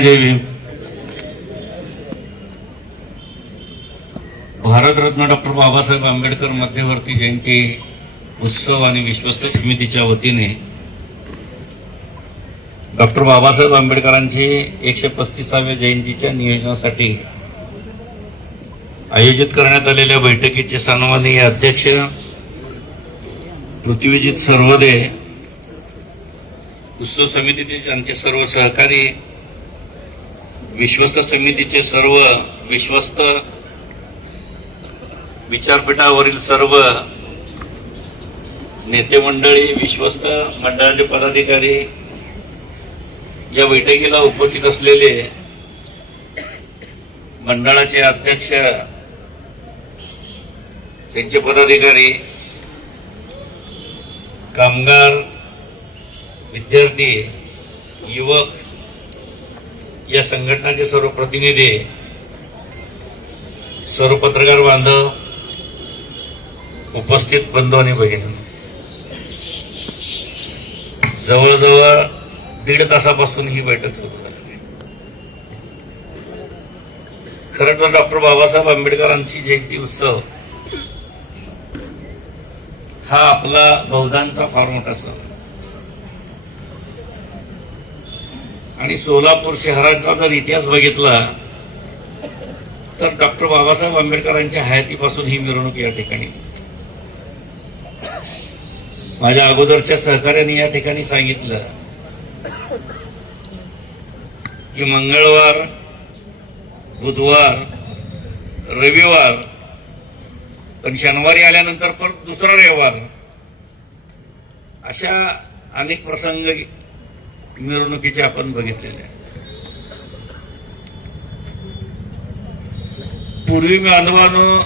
जय Bhim. Bharat Ratna doctor Babasaheb Ambedkar मध्यवर्ती जयंती उत्सव आणि विश्वस्त समितीच्या वतीने डॉक्टर बाबासाहेब आंबेडकरांची 135व्या जयंतीच्या नियोजनासाठी आयोजित करण्यात आलेल्या बैठकीचे सन्माननीय अध्यक्ष पृथ्वीजीत सर्वदे, उत्सव समितीचे त्यांचे सर्व सहकारी, विश्वस्त समितीचे सर्व विश्वस्त, विचारपीठावरील सर्व नेते मंडळी, विश्वस्त मंडळाचे पदाधिकारी, या बैठकीला उपस्थित असलेले मंडळाचे अध्यक्ष, त्यांचे पदाधिकारी, कामगार, विद्यार्थी, युवक, या संघटनाचे सर्व प्रतिनिधी, सर्व पत्रकार बांधव, उपस्थित बंधू आणि भगिनी, जवळजवळ 1.5 तासापासून ही बैठक सुरू झाली. खरं तर डॉक्टर बाबासाहेब आंबेडकरांची जयंती उत्सव हा आपला बहुधांचा फार मोठा सण आणि सोलापूर शहराचा जर इतिहास बघितला तर डॉक्टर बाबासाहेब आंबेडकरांच्या हयातीपासून ही मिरवणूक या ठिकाणी. माझ्या अगोदरच्या सहकार्याने या ठिकाणी सांगितलं की मंगळवार, बुधवार, रविवार, पण शनिवारी आल्यानंतर परत दुसरा रविवार, अशा अनेक प्रसंग मिरवणुकीचे आपण बघितलेले आहेत. पूर्वी बांधवांनो,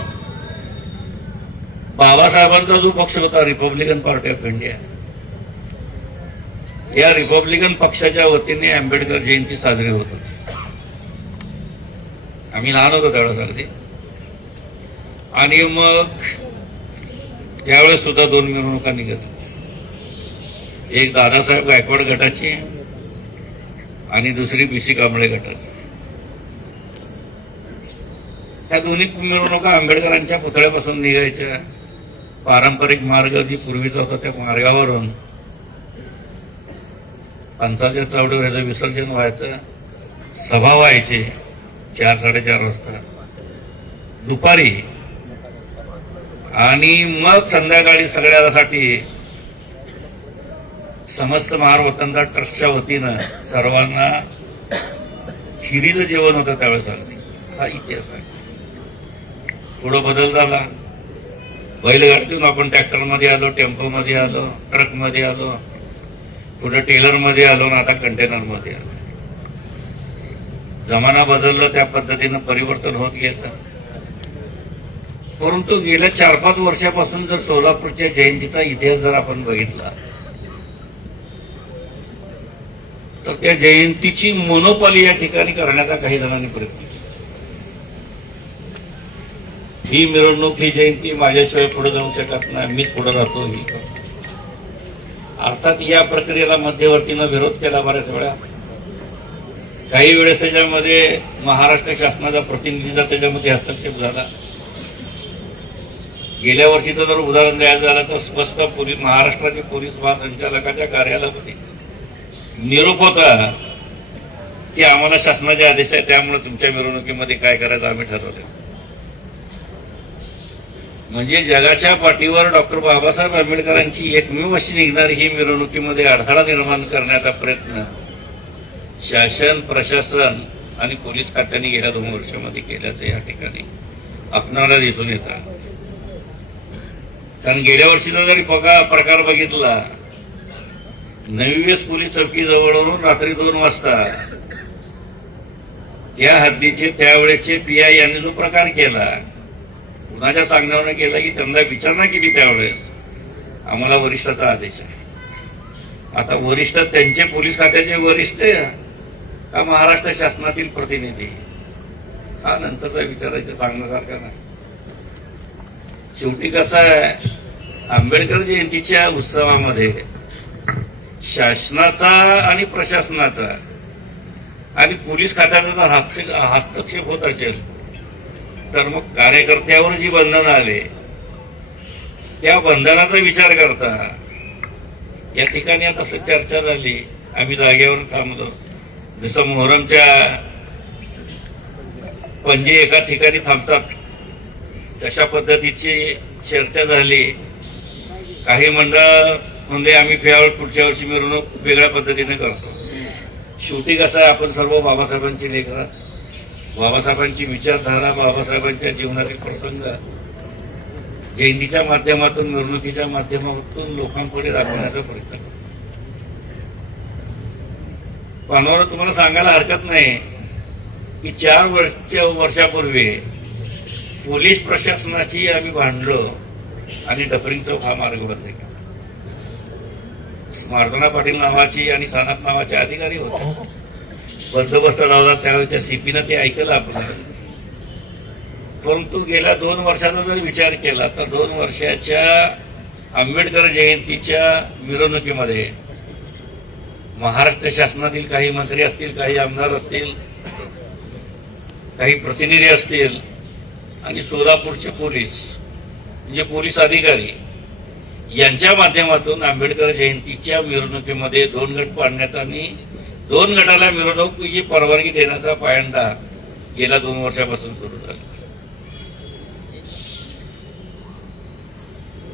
बाबासाहेबांचा जो पक्ष होता रिपब्लिकन पार्टी ऑफ इंडिया, या रिपब्लिकन पक्षाच्या वतीने आंबेडकर जयंती साजरी होत होती. आम्ही लहान होतो त्यावेळेस अगदी, आणि मग त्यावेळेस सुद्धा 2 मिरवणुका निघत होत्या. एक दादासाहेब गायकवाड गटाची आणि दुसरी BC कांबळे गटाची. ह्या दोन्ही मिरवणुका आंबेडकरांच्या पुतळ्यापासून निघायच्या. पारंपरिक मार्ग जी पूर्वीचा होता त्या मार्गावरून पंचाच्या चावडीवर याचं विसर्जन व्हायचं. सभा व्हायची 4-4:30 वाजता दुपारी, आणि मग संध्याकाळी सगळ्यासाठी समस्त महार वतनदार ट्रस्टच्या वतीनं सर्वांना खिरीचं जेवण होतं त्यावेळेस. अगदी हा इतिहास आहे. पुढं बदल झाला. बैलगाडीतून आपण ट्रॅक्टरमध्ये आलो, टेम्पोमध्ये आलो, ट्रकमध्ये आलो, पुढे टेलरमध्ये आलो, आणि आता कंटेनरमध्ये आलो. जमाना बदलला, त्या पद्धतीनं परिवर्तन होत गेलं. परंतु गेल्या 4-5 वर्षापासून जर सोलापूरच्या जयंतीचा इतिहास जर आपण बघितला तर त्या जयंतीची मोनोपॉली या ठिकाणी करण्याचा काही जणांनी प्रयत्न केला. ही मिरवणूक, ही जयंती माझ्याशिवाय पुढे जाऊ शकत नाही, मीच पुढे राहतो. ही अर्थात या प्रक्रियेला मध्यवर्तीनं विरोध केला बऱ्याच वेळा. काही वेळेस त्याच्यामध्ये महाराष्ट्र शासनाचा प्रतिनिधीचा त्याच्यामध्ये हस्तक्षेप झाला. गेल्या वर्षीचं जर उदाहरण द्यायचं झालं तर स्पष्ट महाराष्ट्राचे पोलीस महासंचालकाच्या कार्यालयामध्ये निरोप होता की आम्हाला शासनाचे आदेश आहे, त्यामुळे तुमच्या मिरवणुकीमध्ये काय करायचं आम्ही ठरवलं. म्हणजे जगाच्या पाठीवर डॉक्टर बाबासाहेब आंबेडकरांची एकमेव अशी निघणारी ही मिरवणुकीमध्ये अडथळा निर्माण करण्याचा प्रयत्न शासन, प्रशासन आणि पोलीस खात्याने गेल्या 2 वर्षामध्ये केल्याचं या ठिकाणी आपणाला दिसून येतं. कारण गेल्या वर्षीचा जरी प्रकार बघितला, नवी पोलीस चौकी जवळवरून रात्री 2 वाजता त्या हद्दीचे त्यावेळेचे PI यांनी जो प्रकार केला, कुणाच्या सांगण्यावर केला की त्यांना विचारणा केली त्यावेळेस, आम्हाला वरिष्ठाचा आदेश आहे. आता वरिष्ठ त्यांचे पोलीस खात्याचे वरिष्ठ का महाराष्ट्र शासनातील प्रतिनिधी, हा नंतरचा विचारायचं सांगण्यासारखा नाही. शेवटी कसं आहे, आंबेडकर जयंतीच्या उत्सवामध्ये शासनाचा आणि प्रशासनाचा आणि पोलीस खात्याचा जर हस्तक्षेप होत असेल तर मग कार्यकर्त्यावर जी बंधनं आले त्या बंधनाचा विचार करता या ठिकाणी आता चर्चा झाली. आम्ही जागेवर थांबलो. जसं मोहरमच्या पंजे एका ठिकाणी थांबतात तशा पद्धतीची चर्चा झाली. काही मंडळ म्हणजे आम्ही पुढच्या वर्षी मिरवणूक वेगळ्या पद्धतीने करतो. शेवटी कसं आहे, आपण सर्व बाबासाहेबांची लेकरं, बाबासाहेबांची विचारधारा, बाबासाहेबांच्या जीवनातील प्रसंग जयंतीच्या माध्यमातून, मिरवणुकीच्या माध्यमातून लोकांपुढे दाखवण्याचा प्रयत्न करतो. पानवाला तुम्हाला सांगायला हरकत नाही की 4 वर्षापूर्वी पोलीस प्रशासनाची आम्ही भांडलो आणि डफरिंग चौक हा मार्ग बंद केला. मार्दना पाटील नावाची आणि सानप नावाचे अधिकारी होते, बंदोबस्त लावला. त्यावेळेच्या सीपीनं ते ऐकलं आपण. परंतु गेल्या 2 वर्षाचा जर विचार केला तर 2 वर्षाच्या आंबेडकर जयंतीच्या मिरवणुकीमध्ये महाराष्ट्र शासनातील काही मंत्री असतील, काही आमदार असतील, काही प्रतिनिधी असतील आणि सोलापूरचे पोलीस म्हणजे पोलीस अधिकारी यांच्या माध्यमातून आंबेडकर जयंतीच्या मिरवणुकीमध्ये 2 गट पाडण्यात आणि 2 गटाला मिरवणुकीची परवानगी देण्याचा पायंडा गेल्या 2 वर्षापासून सुरू झाला.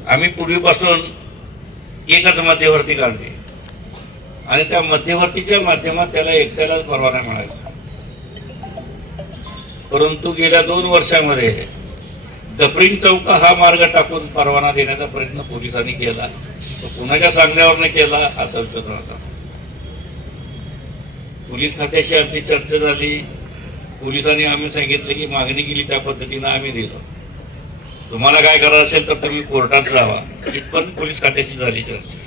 आम्ही पूर्वीपासून एकच मध्यवर्ती काढले आणि त्या मध्यवर्तीच्या माध्यमात त्याला एकट्यालाच परवाना मिळायचा. परंतु गेल्या 2 वर्षामध्ये डफरिंग चौक हा मार्ग टाकून परवाना देण्याचा प्रयत्न पोलिसांनी केला. तो कुणाच्या सांगण्यावर केला असा विचार होता. पोलीस खात्याशी आमची चर्चा झाली. पोलिसांनी आम्ही सांगितलं की मागणी केली त्या पद्धतीनं आम्ही दिलं. तुम्हाला काय करायचं असेल तर तुम्ही कोर्टात जावा. इथपर्यंत पोलीस खात्याशी झाली चर्चा.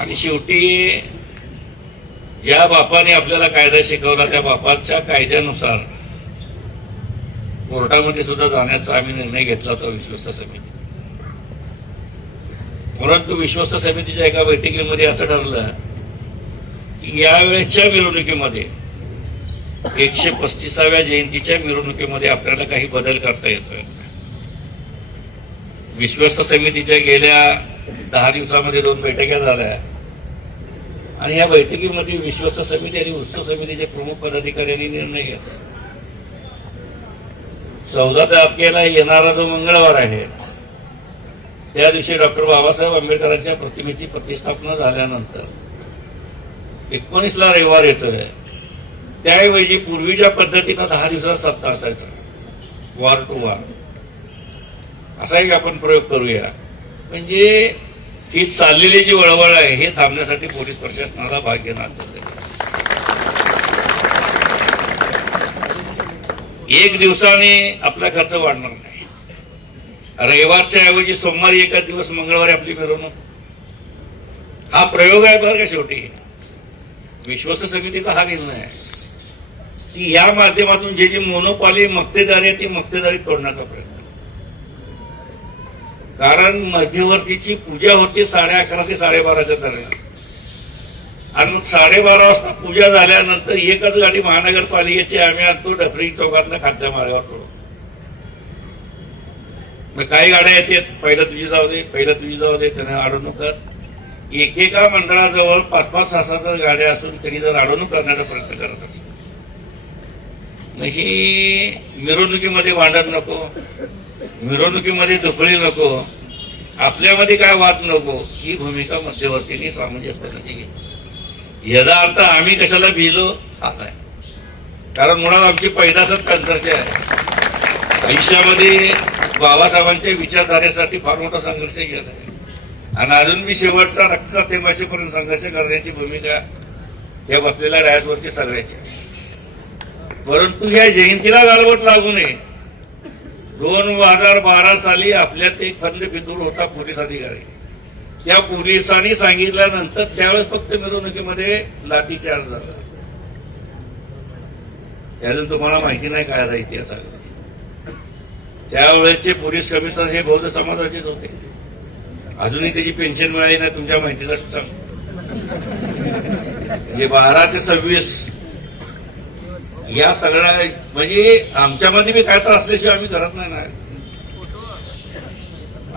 आणि शेवटी ज्या बापाने आपल्याला कायदा शिकवला त्या बापाच्या कायद्यानुसार कोर्टामध्ये सुद्धा जाण्याचा आम्ही निर्णय घेतला होता विश्वस्त समिती. परंतु विश्वस्त समितीच्या एका बैठकीमध्ये असं ठरलं की यावेळेच्या मिरवणुकीमध्ये 135व्या जयंतीच्या मिरवणुकीमध्ये आपल्याला काही बदल करता येतोय. विश्वस्त समितीच्या गेल्या 10 दिवसामध्ये 2 बैठका झाल्या आणि या बैठकीमध्ये विश्वस्त समिती आणि उत्सव समितीचे प्रमुख पदाधिकाऱ्यांनी निर्णय घेतला. 14 तारखेला येणारा जो मंगळवार आहे त्या दिवशी डॉक्टर बाबासाहेब आंबेडकरांच्या प्रतिमेची प्रतिष्ठापना झाल्यानंतर 19ला रविवार येतोय. त्याऐवजी पूर्वीच्या पद्धतीनं 10 दिवसात सप्ताह असायचा, वार टू वार. असाही आपण प्रयोग करूया. म्हणजे ही चाललेली जी वळवळ आहे हे थांबण्यासाठी पोलीस प्रशासनाला भाग घेणं एक दिवसाने आपला खर्च वाढणार नाही. रविवारच्या ऐवजी सोमवारी एका दिवस, मंगळवारी आपली मिरवणूक. हा प्रयोग आहे बरं का. शेवटी विश्वस्त समितीचा हा निर्णय आहे की या माध्यमातून जे मोनोपॉली मक्तेदारी आहे ती मक्तेदारी तोडण्याचा प्रयत्न. कारण मध्यवर्तीची पूजा होती 11:30 ते 12:30च्या दरम्यान आणि मग 12:30 वाजता पूजा झाल्यानंतर एकच गाडी महानगरपालिकेची आम्ही आणतो डफरिंग चौकातनं खालच्या माळ्यावर पडू. मग काही गाड्या येतात, पहिलं तुझी जाऊ दे, पहिलं तुझी जाऊ दे, त्यांना अडवणूक कर. एकेका मंडळाजवळ 5-5, 6-6 गाड्या असून त्यांनी जर अडवणूक करण्याचा प्रयत्न करत असतो. मग ही मिरवणुकीमध्ये भांडण नको, मिरवणुकीमध्ये दुफळी नको, आपल्यामध्ये काय वाद नको, ही भूमिका मध्यवर्तींनी सामंजस्यपणे घेतली. याचा अर्थ आम्ही कशाला भिलो हात आहे. कारण मुळात आमची पैदासच कॅन्सरची आहे. आयुष्यामध्ये बाबासाहेबांच्या विचारधारेसाठी फार मोठा संघर्ष केला आहे आणि अजून मी शेवटचा रक्ताचा थेंबाशीपर्यंत संघर्ष करण्याची भूमिका या बसलेल्या डायसवरची सगळ्याची. परंतु ह्या जयंतीला गालबोट लागू नये. 2012 साली आपल्यात एक खंड फितूर होता पोलीस अधिकारी. त्या पोलिसांनी सांगितल्यानंतर त्यावेळेस फक्त मिरवणुकीमध्ये लाठीचार्ज झाला. अजून तुम्हाला माहिती नाही काय झाला इतिहास. त्यावेळेचे पोलीस कमिशनर हे बौद्ध समाजाचेच होते. अजूनही त्याची पेन्शन मिळाली नाही तुमच्या माहितीसाठी सांग. म्हणजे 12 ते 26 या सगळ्या म्हणजे आमच्यामध्ये बी काय तर असल्याशिवाय आम्ही करत नाही ना.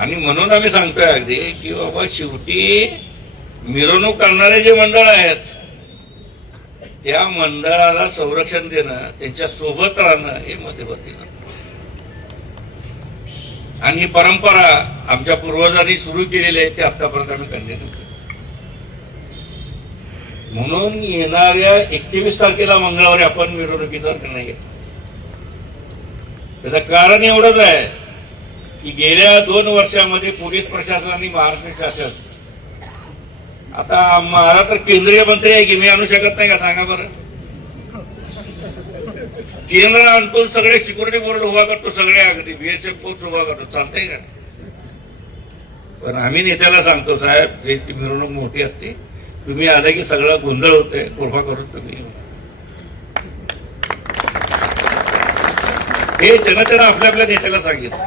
आणि म्हणून आम्ही सांगतोय अगदी की बाबा शेवटी मिरवणूक करणारे जे मंडळ आहेत त्या मंडळाला संरक्षण देणं, त्यांच्या सोबत राहणं हे मध्यवर्ती. आणि ही परंपरा आमच्या पूर्वजांनी सुरू केलेली आहे, ते आतापर्यंत आम्ही कंटिन्यू करतो. म्हणून येणाऱ्या 21 तारखेला मंगळवारी आपण मिरवणुकीचा निर्णय घेतला. त्याचं कारण एवढंच आहे की गेल्या 2 वर्षामध्ये पोलीस प्रशासन आणि महाराष्ट्र शासन, आता मला तर केंद्रीय मंत्री आहे की मी आणू शकत नाही का सांगा बरं. केंद्र आणतो, सगळे सिक्युरिटी बोर्ड उभा करतो, सगळे अगदी बीएसएफ फोर्स उभा करतो, चालतंय का. पण आम्ही नेत्याला सांगतो साहेब, जे ती मिरवणूक मोठी असते, तुम्ही आलं की सगळं गोंधळ होतोय, कृपा करून तुम्ही. हे जनतेनं आपल्या आपल्या नेत्याला सांगितलं.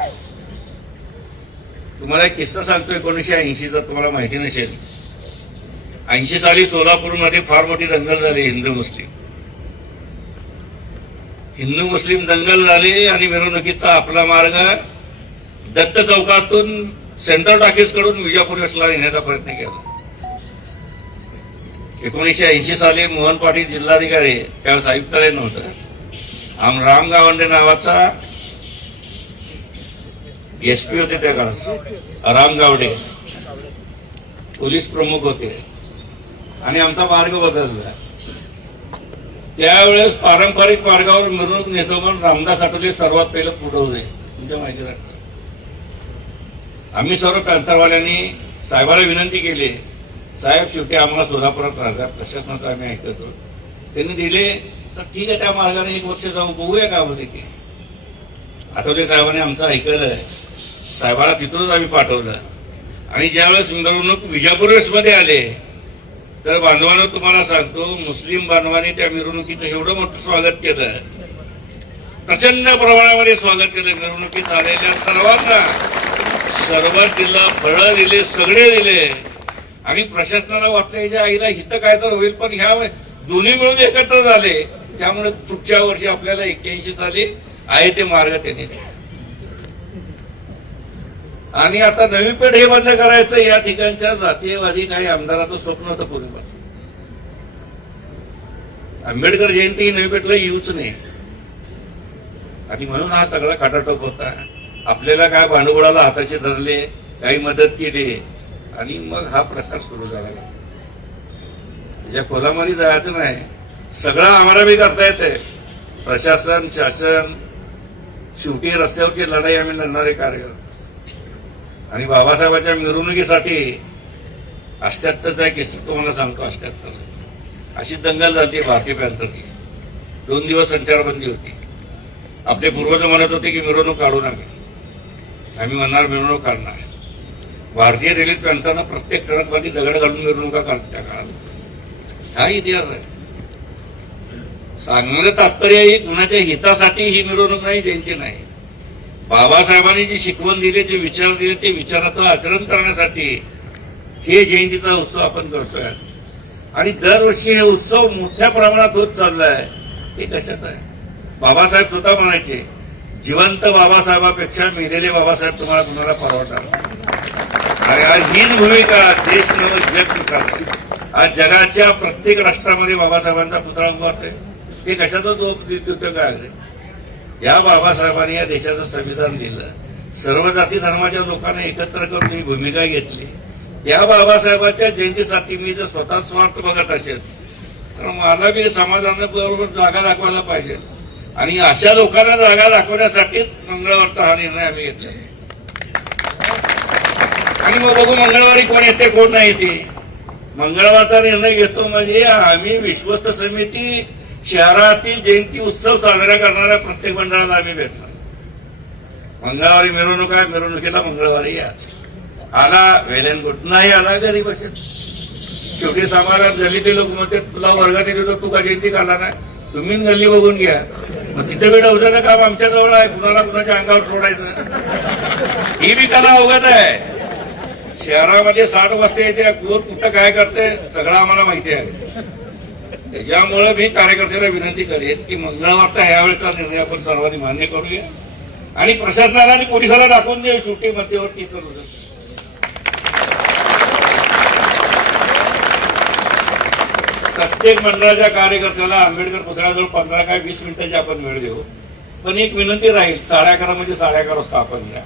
तुम्हाला एक किस्सा सांगतो 1980चा, तुम्हाला माहिती नसेल. 80 साली सोलापूरमध्ये फार मोठी दंगल झाली, हिंदू मुस्लिम दंगल झाली आणि मिरवणुकीचा आपला मार्ग दत्त चौकातून सेंट्रल टॉकीज कडून विजापूर वेस्टला नेण्याचा प्रयत्न केला. 1980 साली मोहन पाटील जिल्हाधिकारी, त्यावेळेस आयुक्तालय नव्हतं, राम गावंडे नावाचा एसपी होते त्या काळात, राम गावडे पोलीस प्रमुख होते. आणि आमचा मार्ग बदलला. त्यावेळेस पारंपरिक मार्गावर मिरवणूक नेतो म्हणून रामदास आठवले सर्वात पहिलं पुढे होते. तुमच्या माहितीसाठी आम्ही सर्व पॅन्थरवाल्यांनी साहेबाला विनंती केली, साहेब शेवटी आम्हाला सोलापुरात राहतात, प्रशासनाचं आम्ही ऐकतो. त्यांनी दिले तर ठीक आहे, त्या मार्गाने 1 वर्ष जाऊन बघूया का मध्ये की. आठवले साहेबांनी आमचं ऐकलं, साहेबाला तिथूनच आम्ही पाठवलं. आणि ज्यावेळेस मिरवणूक विजापूर वेस्टमध्ये आले तर बांधवांना तुम्हाला सांगतो, मुस्लिम बांधवांनी त्या मिरवणुकीचं एवढं मोठं स्वागत केलं, प्रचंड प्रमाणामध्ये स्वागत केलं. मिरवणुकीत आलेल्या सर्वांना सर्वात दिलं, फळं दिले, सगळे दिले. आणि प्रशासनाला वाटलं याच्या आईला हित काय तर होईल, पण ह्या दोन्ही मिळून एकत्र झाले. त्यामुळे पुढच्या वर्षी आपल्याला 81 साली आहे ते मार्ग त्यांनी. आणि आता नवी पेठ हे बंद करायचं या ठिकाणच्या जातीयवादी काही आमदाराचं स्वप्न होतं पूर्वीपासून. आंबेडकर जयंती ही नवी पेठला येऊच नाही. आणि म्हणून हा सगळा खाटाटोप होता. आपल्याला काय भांडवलाला हाताचे धरले, काही मदत केली आणि मग हा प्रकार सुरू झाला. त्याच्या खोलामध्ये जायचं नाही, सगळं आम्हाला बी करता येते. प्रशासन, शासन, शेवटी रस्त्यावरची लढाई आम्ही लढणारे कार्य. आणि बाबासाहेबांच्या मिरवणुकीसाठी 78चा किस्सा तुम्हाला सांगतो. 78 अशी दंगल झाली भारतीय पॅन्थरची. 2 दिवस संचारबंदी होती. आपले पूर्वज म्हणत होते की मिरवणूक काढू नका, आम्ही म्हणणार मिरवणूक काढणार. भारतीय दलित पॅन्थरनं प्रत्येक ट्रकमध्ये दगड घालून मिरवणुका काढल्या काळात. हा इतिहास आहे. सांगण्याचं तात्पर्य ही कुणाच्या हितासाठी ही मिरवणूक नाही, जयंती नाही. बाबासाहेबांनी जी शिकवण दिली, जे विचार दिले, ते विचाराचं आचरण करण्यासाठी हे जयंतीचा उत्सव आपण करतोय. आणि दरवर्षी हे उत्सव मोठ्या प्रमाणात होत चाललाय. हे कशात आहे? बाबासाहेब स्वतः म्हणायचे, जिवंत बाबासाहेबापेक्षा मेलेले बाबासाहेब तुम्हाला कुणाला परवडणार. आणि आज हीच भूमिका देश नव जग करते. आज जगाच्या प्रत्येक राष्ट्रामध्ये बाबासाहेबांचा पुतळा उभारतोय. हे कशाचाच उद्योग आहे? या बाबासाहेबांनी या देशाचं संविधान दिलं, सर्व जाती धर्माच्या लोकांना एकत्र करून ही भूमिका घेतली. या बाबासाहेबांच्या जयंतीसाठी मी जर स्वतः स्वार्थ बघत असेल तर मला बी समाजाने बरोबर जागा दाखवायला पाहिजे. आणि अशा लोकांना जागा दाखवण्यासाठीच मंगळवारचा हा निर्णय आम्ही घेतला. आणि मग बघू मंगळवारी कोण येते कोण नाही येते. मंगळवारचा निर्णय घेतो म्हणजे आम्ही विश्वस्त समिती शहरातील जयंती उत्सव साजरा करणाऱ्या प्रत्येक मंडळाला आम्ही भेटणार. मंगळवारी मिरवणूक आहे, मिरवणुकीला मंगळवारी या. आला वेल अँड गुड, नाही आला घरी बसेल. शेवटी समाजात दलित लोक म्हणते तुला वर्गाने दिलो, तू का जयंती काढला नाही, तुम्ही गल्ली बघून घ्या. मग तिथे बेटा उद्याचं काम आमच्या जवळ आहे, कुणाला कुणाच्या अंगावर सोडायचं. ही बी कला अवगत आहे. शहरामध्ये 60 वाजता येते, कोण कुठं काय करते सगळं आम्हाला माहिती आहे. त्याच्यामुळे मी कार्यकर्त्याला विनंती करेन की मंगळवारचा ह्यावेळेचा निर्णय आपण सर्वांनी मान्य करूया आणि प्रशासनाला आणि पोलिसांना दाखवून देऊ शेवटी मध्यवर्ती करू. प्रत्येक मंडळाच्या कार्यकर्त्याला आंबेडकर पुतळ्याजवळ 15 काय 20 मिनिटाची आपण वेळ देऊ. पण एक विनंती राहील, 11:30 म्हणजे 11:30 वाजता आपण घ्या.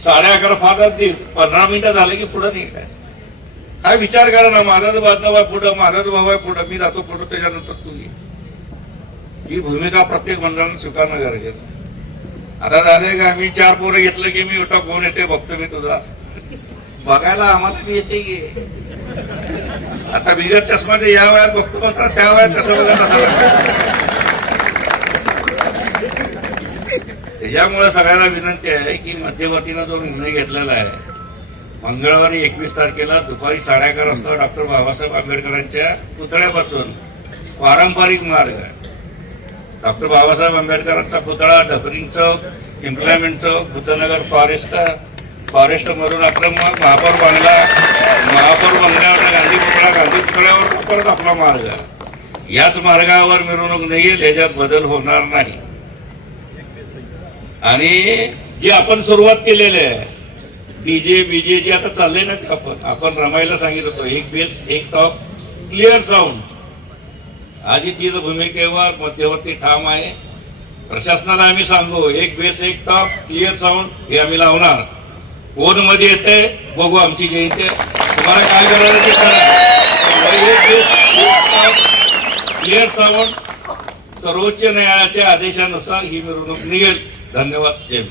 11:30 फार 15 मिनिटं झाले की पुढे नाही काय विचार करा ना. माझाच बांधव आहे पुढं, माझाच भाऊ आहे पुढं, मी जातो पुढं, त्याच्यानंतर तू ये. ही भूमिका प्रत्येक मंडळानं स्वीकारणं गरजेचं. आता झाले का मी 4 पोरं घेतलं की मी उठा कोण येते बघतो मी तुझा. बघायला आम्हाला मी येते की आता बिगर चष्माचे या वयात बघतो मात्र त्या वयात कसं बघा. त्याच्यामुळे सगळ्यांना विनंती आहे की मध्यवर्तीनं जो निर्णय घेतलेला आहे, मंगळवारी 21 तारखेला दुपारी 11:30 वाजता डॉक्टर बाबासाहेब आंबेडकरांच्या पुतळ्यापासून पारंपरिक मार्ग डॉक्टर बाबासाहेब आंबेडकरांचा पुतळा, डबरिंग चौक, इम्प्लॉयमेंट चौक, भूतनगर फॉरेस्ट मधून आपलं मग महापौर बंगल्यावर गांधी पुतळ्यावर परत आपला मार्ग. याच मार्गावर मिरवणूक निघेल, याच्यात बदल होणार नाही. आणि जी आपण सुरुवात केलेली आहे डीजे जे आता चाललंय ना, ते आपण रमायला सांगितलं होतं, एक बेस एक टॉप क्लिअर साऊंड. आजही तीच भूमिकेवर मध्यवर्ती ठाम आहे. प्रशासनाला आम्ही सांगू, एक बेस एक टॉप क्लिअर साऊंड हे आम्ही लावणार. कोण मध्ये येते बघू, आमची जयंती तुम्हाला काय करायचं ते करा. एक बेस एक टॉप क्लिअर साऊंड, सर्वोच्च न्यायालयाच्या आदेशानुसार ही मिरवणूक निघेल. धन्यवाद. जय हिंद.